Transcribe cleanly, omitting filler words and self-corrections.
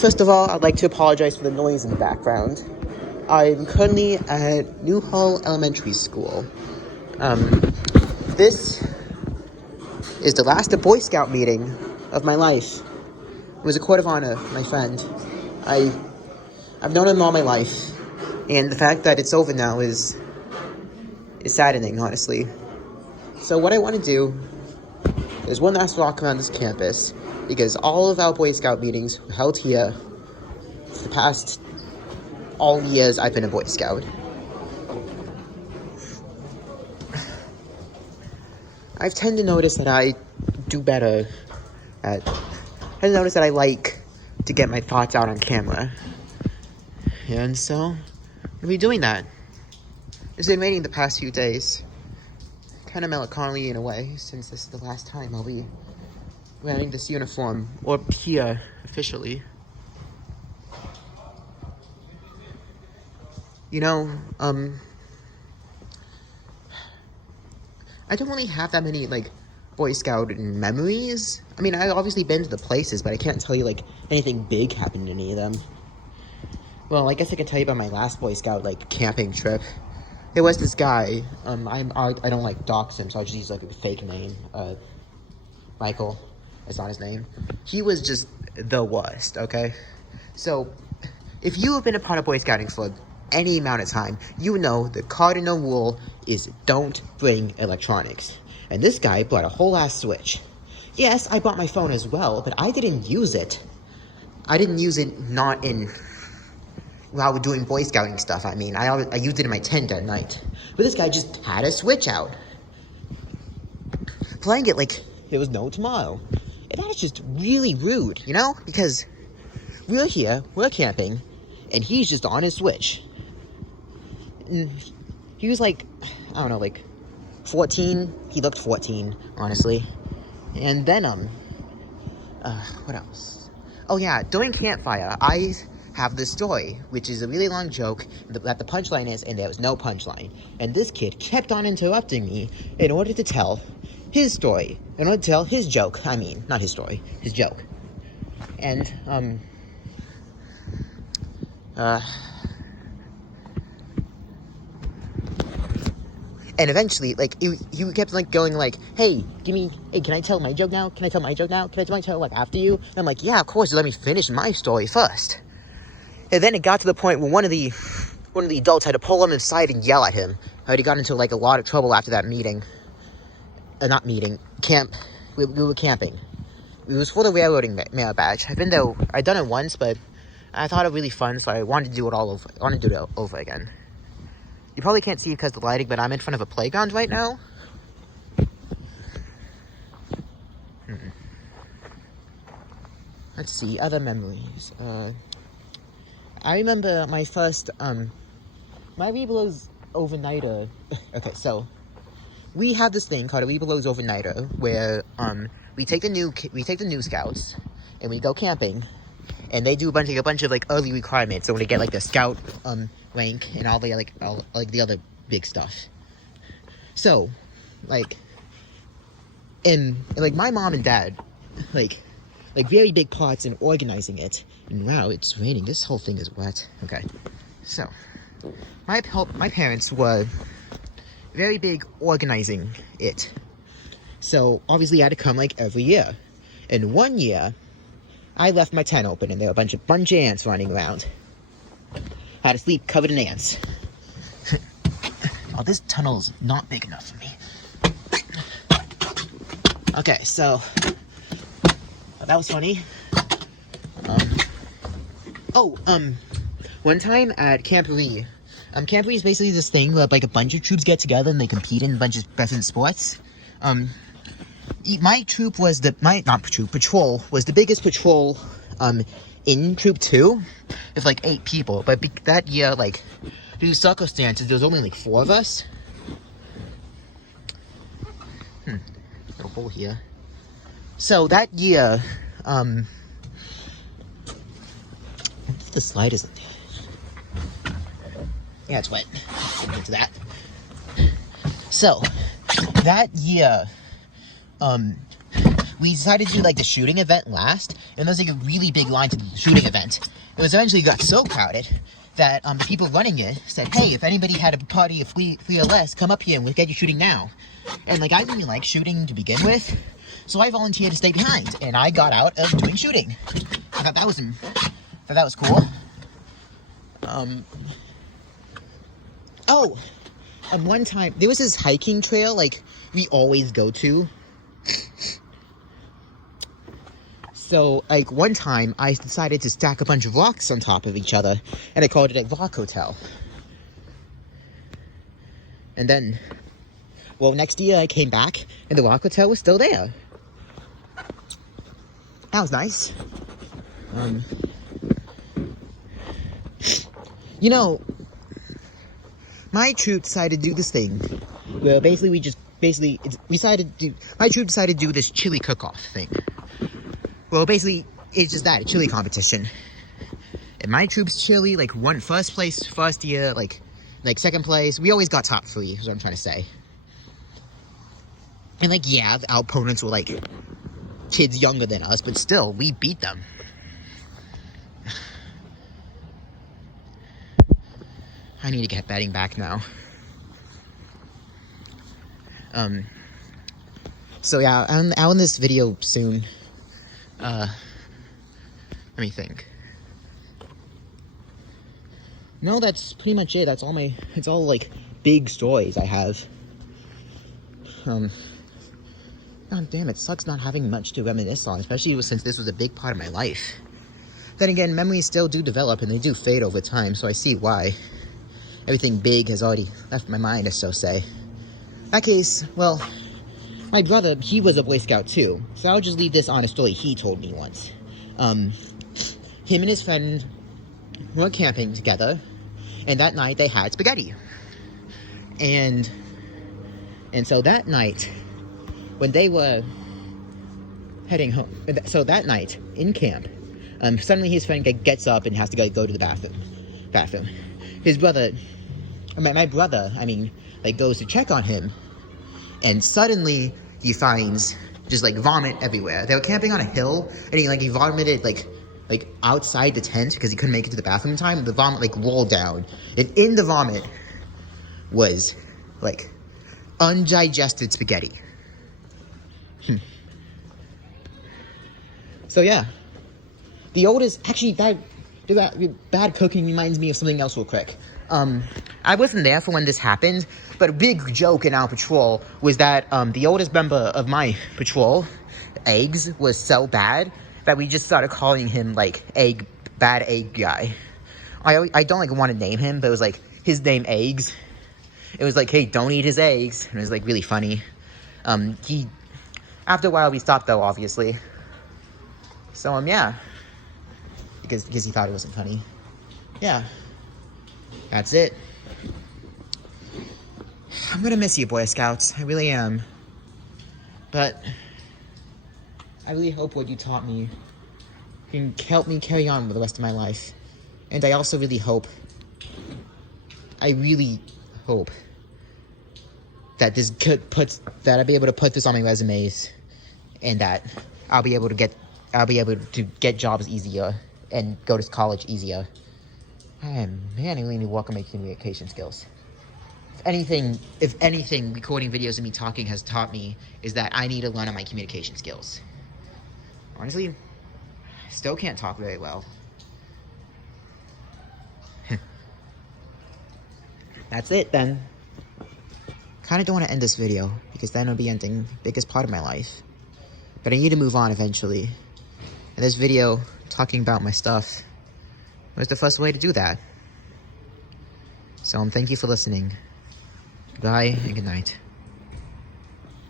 First of all, I'd like to apologize for the noise in the background. I'm currently at Newhall Elementary School. This is the last Boy Scout meeting of my life. It was a court of honor, my friend. I've known him all my life, and the fact that it's over now is saddening, honestly. So what I want to do is one last walk around this campus, because all of our Boy Scout meetings were held here for the past all years I've been a Boy Scout. I've tended to notice that I do better at... I noticed that I like to get my thoughts out on camera. And so, I'll be doing that. It's been raining the past few days. Kind of melancholy in a way, since this is the last time I'll be wearing this uniform, or here, officially. You know, I don't really have that many, Boy Scout memories. I mean, I've obviously been to the places, but I can't tell you, anything big happened in any of them. Well, I guess I can tell you about my last Boy Scout, camping trip. There was this guy, I don't like dox him, so I'll just use, a fake name, Michael. That's not his name. He was just the worst, okay? So, if you have been a part of Boy Scouting for any amount of time, you know the cardinal rule is don't bring electronics. And this guy brought a whole ass Switch. Yes, I bought my phone as well, but I didn't use it. I didn't use it while we're doing Boy Scouting stuff. I mean, I used it in my tent at night. But this guy just had a Switch out, playing it like there was no tomorrow. And that is just really rude, you know? Because we're here, we're camping, and he's just on his Switch. And he was 14. He looked 14, honestly. And then, what else? Oh yeah, during campfire, I have this story, which is a really long joke, that the punchline is, and there was no punchline. And this kid kept on interrupting me in order to tell his story, in order to tell his joke. I mean, not his story, his joke. And, and eventually, he kept, going, hey, can I tell my joke now? Can I tell my joke now? Can I tell my joke, after you? And I'm like, yeah, of course, let me finish my story first. And then it got to the point where one of the adults had to pull him aside and yell at him. I already got into, a lot of trouble after that meeting. Camp. We were camping. It was for the railroading merit badge. I'd done it once, but I thought it really fun, so I wanted to do it all over. I wanted to do it over again. You probably can't see because of the lighting, but I'm in front of a playground right now. Let's see, other memories. I remember my first, my Weebelow's overnighter. Okay, so we have this thing called a Weebelow's overnighter, where we take the new scouts and we go camping, and they do a bunch of early requirements. So when they get the scout rank and all the the other big stuff. So and my mom and dad very big parts in organizing it. And wow, it's raining. This whole thing is wet. Okay, so my parents were very big organizing it. So obviously I had to come every year. And one year I left my tent open and there were a bunch of ants running around. I had to sleep covered in ants. Oh, this tunnel's not big enough for me. Okay, so that was funny. One time at Camp Lee. Camp Lee is basically this thing where a bunch of troops get together and they compete in a bunch of different sports. My troop was patrol was the biggest patrol in Troop 2 with 8 people, but that year, due to circumstances, there was only 4 of us. Little hole here. So that year, the slide isn't there. Yeah, it's wet. Get into that. So that year, we decided to do the shooting event last, and there was like a really big line to the shooting event. It was eventually got so crowded that the people running it said, hey, if anybody had a party of three or less, come up here and we'll get you shooting now. And like, I didn't like shooting to begin with, so I volunteered to stay behind, and I got out of doing shooting. I thought that was cool. Oh, and one time, there was this hiking trail, like, we always go to. So, like, one time, I decided to stack a bunch of rocks on top of each other, and I called it a rock hotel. And then, well, next year I came back, and the rock hotel was still there. That was nice. You know, my troop decided to do this thing where my troop decided to do this chili cook-off thing. Well, basically, it's just that, a chili competition. And my troop's chili, like, won first place, first year, like second place. We always got top 3, is what I'm trying to say. And, like, yeah, our opponents were, like, kids younger than us, but still, we beat them. I need to get betting back now. So yeah, I'll end this video soon. Let me think. No, that's pretty much it. It's all like big stories I have. God damn, it sucks not having much to reminisce on, especially since this was a big part of my life. Then again, memories still do develop and they do fade over time, so I see why. Everything big has already left my mind, as so say. In that case, well, my brother, he was a Boy Scout too, so I'll just leave this on a story he told me once. Him and his friend were camping together, and that night they had spaghetti. And so that night, when they were heading home, so that night, in camp, suddenly his friend gets up and has to go to the bathroom. His brother, my brother, like, goes to check on him, and suddenly he finds just, like, vomit everywhere. They were camping on a hill, and he vomited, like outside the tent, because he couldn't make it to the bathroom in time. The vomit, like, rolled down, and in the vomit was, like, undigested spaghetti. So, yeah. The oldest, actually, bad cooking reminds me of something else real quick. I wasn't there for when this happened, but a big joke in our patrol was that the oldest member of my patrol, Eggs, was so bad that we just started calling him, like, bad egg guy. I don't, like, want to name him, but it was, like, his name Eggs. It was like, hey, don't eat his eggs. And it was, like, really funny. After a while, we stopped, though, obviously. So, yeah. Because he thought it wasn't funny. Yeah. That's it. I'm gonna miss you, Boy Scouts. I really am. But I really hope what you taught me can help me carry on with the rest of my life. And I also really hope, that this that I'll be able to put this on my resumes, and that I'll be able to get jobs easier and go to college easier. Man, I really need to work on my communication skills. If anything, recording videos of me talking has taught me is that I need to learn on my communication skills. Honestly, I still can't talk very well. That's it then. Kinda don't want to end this video, because then it'll be ending the biggest part of my life. But I need to move on eventually. And this video, talking about my stuff, was the first way to do that. So thank you for listening. Goodbye and good night.